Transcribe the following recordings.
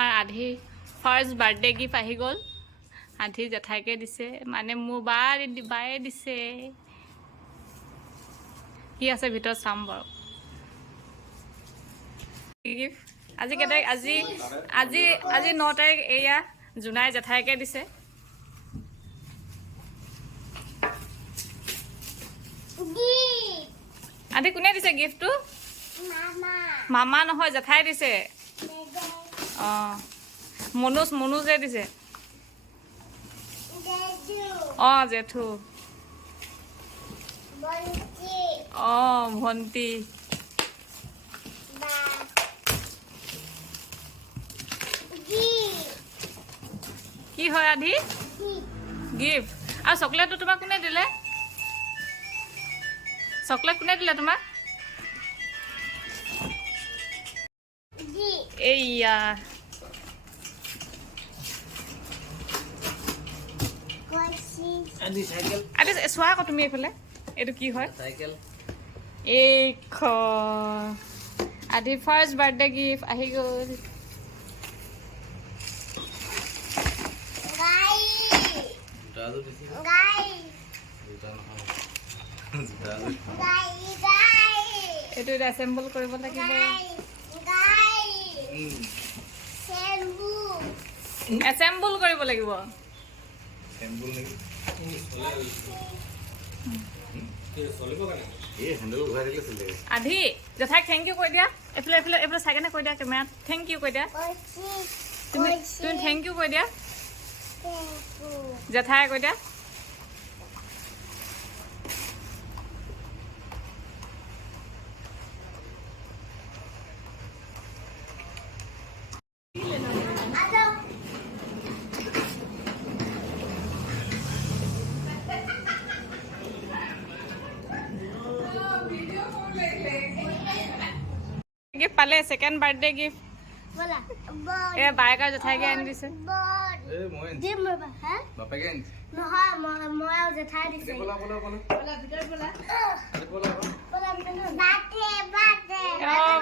আমাৰ আধি first birthday gift আহি গ'ল আধি জেঠাইকে দিছে মানে মোৰ বায়ে দিছে কি আছে ভিতৰত চাম বাৰু গিফ্ট আজি কেই তাৰিখ আজি 9 তাৰিখ এয়া জুনাই জেঠাইকে দিছে আধি কোনে দিছে গিফ্টটো মামা নহয় জেঠাই দিছে অঁ মনোজে দিছে অঁ জেঠু অঁ ভণ্টি কি হয় আধি গিফ্ট আৰু চকলেটটো তোমাক কোনে দিলে চকলেট কোনে দিলে তোমাক এইয়া আদি চোৱা আকৌ তুমি এইফালে এইটো কি হয় আদি ফাৰ্ষ্ট বাৰ্থডে গিফ্ট আহি গ'ল এইটো এতিয়া এছেম্বল কৰিব লাগিব এছেম্বল কৰিব লাগিব আধি জেঠাইক থেংক ইউ কৈ দিয়া এইফালে চাই কেনে কৈ দিয়া কেমেৰাত থেংক ইউ কৈ দিয়া তুমি থেংক ইউ কৈ দিয়া জেঠাই কৈ দিয়া গিফ্ট পালে সেকেন্ড বাৰ্থডে গিফ্ট এ বাইক আৰু জেঠাইকে আনি দিছে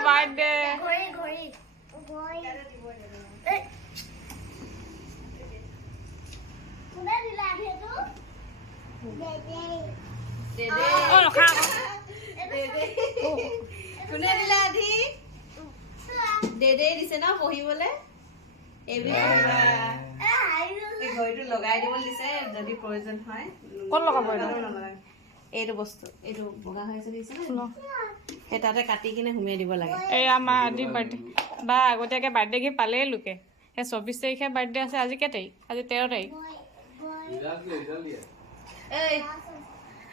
বাৰ্থডে কোনে দিলা আধি দেদে দিছে ন পঢ়িবলে ঘড়ীটো লগাই দিবলৈ দিছে যদি প্ৰয়োজন হয় ক'ত লগাব এইটো বস্তু এইটো বগা হৈ আছে দিছে সেই তাতে কাটি কিনে সুমিয়াই দিব লাগে এই আমাৰ আদি বাৰ্থডে বা আগতীয়াকৈ বাৰ্থডে গিফ্ট পালেই লোকে সেই 24 তাৰিখে বাৰ্থডে আছে আজি কেই তাৰিখ আজি 13 তাৰিখ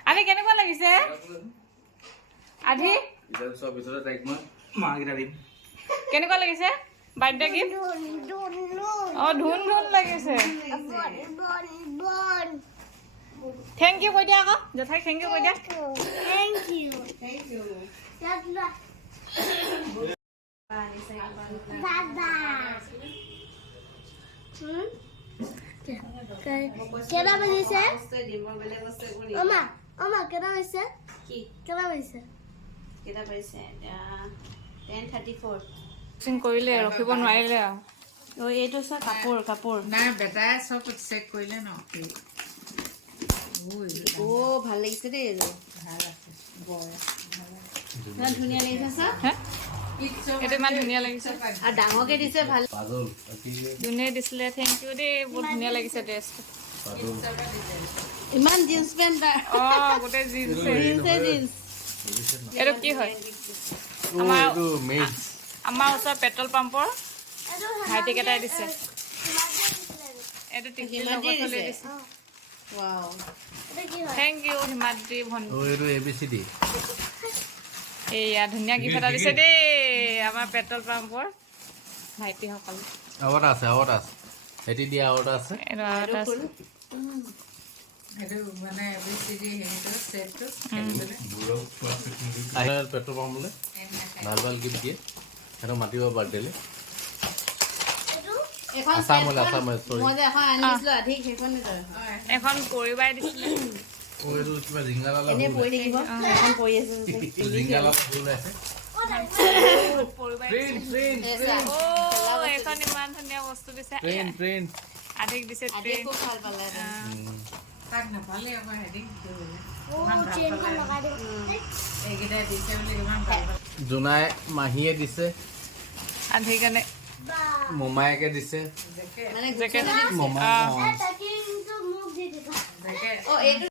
আধি কেনেকুৱা লাগিছে আধি কেনেকুৱা লাগিছে বাৰ্থডে গিফ্ট অঁ ধুন লাগিছে থেংক ইউ কৈ দিয়া আকৌ জেঠাইক থেংক ইউ কৈ দিয়া কেইটা বাজিছে কেইটা বাজিছে কেইটা পাইছে এতিয়া 10:34 চিং কৰিলে ৰখিব নোৱাৰিলে আৰু এইটো চা কাপোৰ নাই বেটাই চব চেক কৰিলে ন ভাল লাগিছে দেই এইযোৰ ইমান ধুনীয়া লাগিছে চা এইটো ইমান ধুনীয়া লাগিছে আৰু ডাঙৰকে দিছে ভাল যোনে দিছিলে থেংক ইউ দেই বহুত ধুনীয়া লাগিছে ড্ৰেছটো ইমান জিন্স পেণ্ট অঁ গোটেই জিন্স এইটো কি হয় আমাৰ ওচৰত পেট্ৰল পাম্পৰ ভাইটিক এটাই দিছে এইটো টিকিট লগত চলি দিছে থেংক ইউ হিমাদ্ৰী ভণ্টি এইয়া ধুনীয়া গিফ্ট এটা দিছে দেই আমাৰ পেট্ৰল পাম্পৰ ভাইটিসকল আৱাজ আছে এটি দিয়া আৱাজ আছে সেইটো মানে এবিচিডি হেৰিটো সেটটো পেট্ৰল পাম্পলৈ ভাল গিফ্ট দিয়ে সেইটো মাতিব বাৰ্থডেলে এখন পৰিবাই দিছিলে এইখন ইমান ধুনীয়া বস্তু দিছে ট্ৰেইন আধিক দিছে আদি ট্ৰেইন খুব ভাল পালে তাক নাপালে আকৌ হেৰি দিবলৈ চেইনখন লগাই দিওঁ এইকেইটাই দিছে বুলি ইমান ভাল পালে জোনাই মাহীয়ে দিছে আধিক কাৰণে মোমায়েকে দিছে মানে জেকেট মোমাই কিন্তু মোক দি দিবা অ এইটো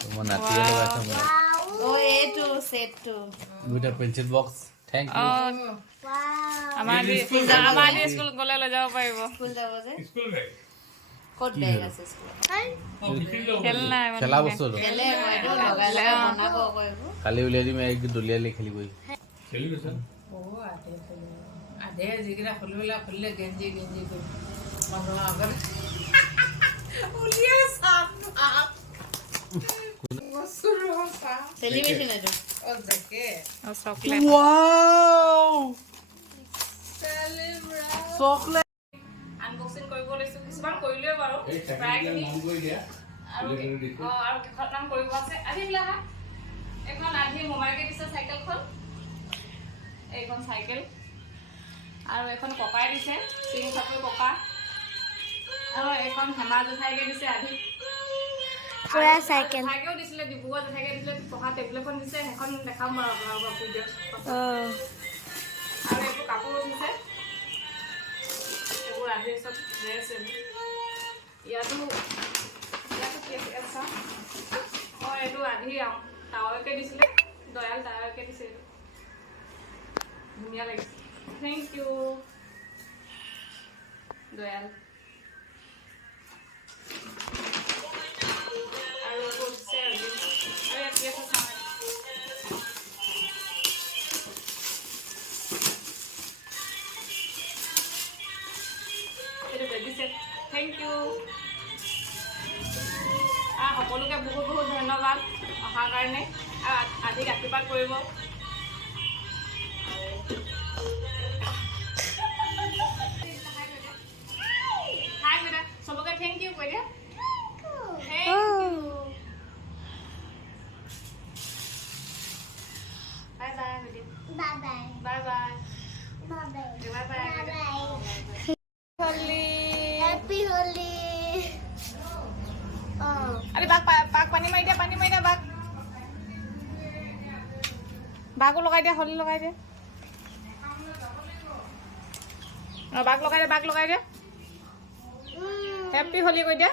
তোমাৰ নাতিয়ে লগাইছে মোক অ এইটো সেটটো দুটা পেঞ্চিল বক্স থেংক ইউ আমাৰ দি স্কুল গ'লে লৈ যাব পাৰিব স্কুল যাব যে ক'ত বেগ আছে স্কুলত খেলনা ইমান খেলা বস্তু কেলে এইটো লগাই লগাই বনাব আকৌ এইবোৰ কালি উলিয়াই দিম এক দলিয়ালি খেলিবই আধে যিকেইটা খুলিলে গেঞ্জি কৰি মানুহৰ আগত উলিয়াই চাপ টেলিভিছন এইটো জেকেট চকলেট আনবক্সিং কৰিব লৈছো কিছুমান কৰিলোৱে বাৰু প্ৰায়খিনি আৰু কেইখনমান কৰিব আছে আজি বিলাক এখন আধি মোমাইকে দিছে চাইকেলখন এইখন চাইকেল আৰু এখন ককাই দিছে চিং চাপৰ ককা আৰু এখন হেমা জেঠাইকে দিছে আধি পুৰা চাইকেল জেঠাইকেও দিছিলে ডিব্ৰুগড় জেঠাইকে দিছিলে পঢ়া টেবুল এখন দিছে সেইখন দেখাম বাৰু আপোনালোকক ভিডিঅ'ত আৰু এইবোৰ কাপোৰ উঠিছে এইবোৰ আধি চব ড্ৰেছ এইবোৰ ইয়াতো কি আছে চাওঁ অঁ এইটো আধি টাৱাৰকে দিছিলে দয়াল টাৱাৰকে দিছে এইটো ধুনীয়া লাগিছে থেংক ইউ দয়াল আৰু কৈছে আৰু ইয়াত কি আছে চাওঁ এইটো বেবী ছেট থেংক ইউ সকলোকে বহুত বহুত ধন্যবাদ অহাৰ কাৰণে আধিক আশীৰ্বাদ কৰিব হাই বেটা চবকে থেংক ইউ কৈ দিয়া থেংক ইউ বাই বাই বেটি bye bye bye bye bye bye bye bye Holi happy Holi আরে বাঘ পানী মাৰি দিয়া বাঘ বাঘো লগাই দিয়া হলি লগাই দিয়া বাঘ লগাই দিয়া হেপী হলি কৈ দিয়া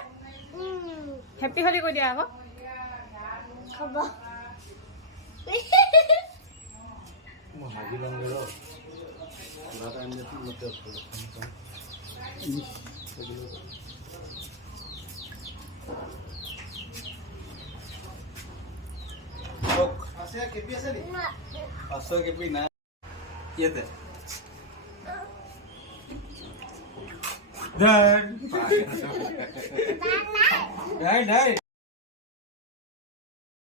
হেপী হলি কৈ দিয়া আকৌ হ'ব মাগি লওঁগে ৰ কিবা এটা আনি দিছোঁ মতে আছে কেপি আছে নি আছে কেপি না ইয়াতে বাই বাই নাই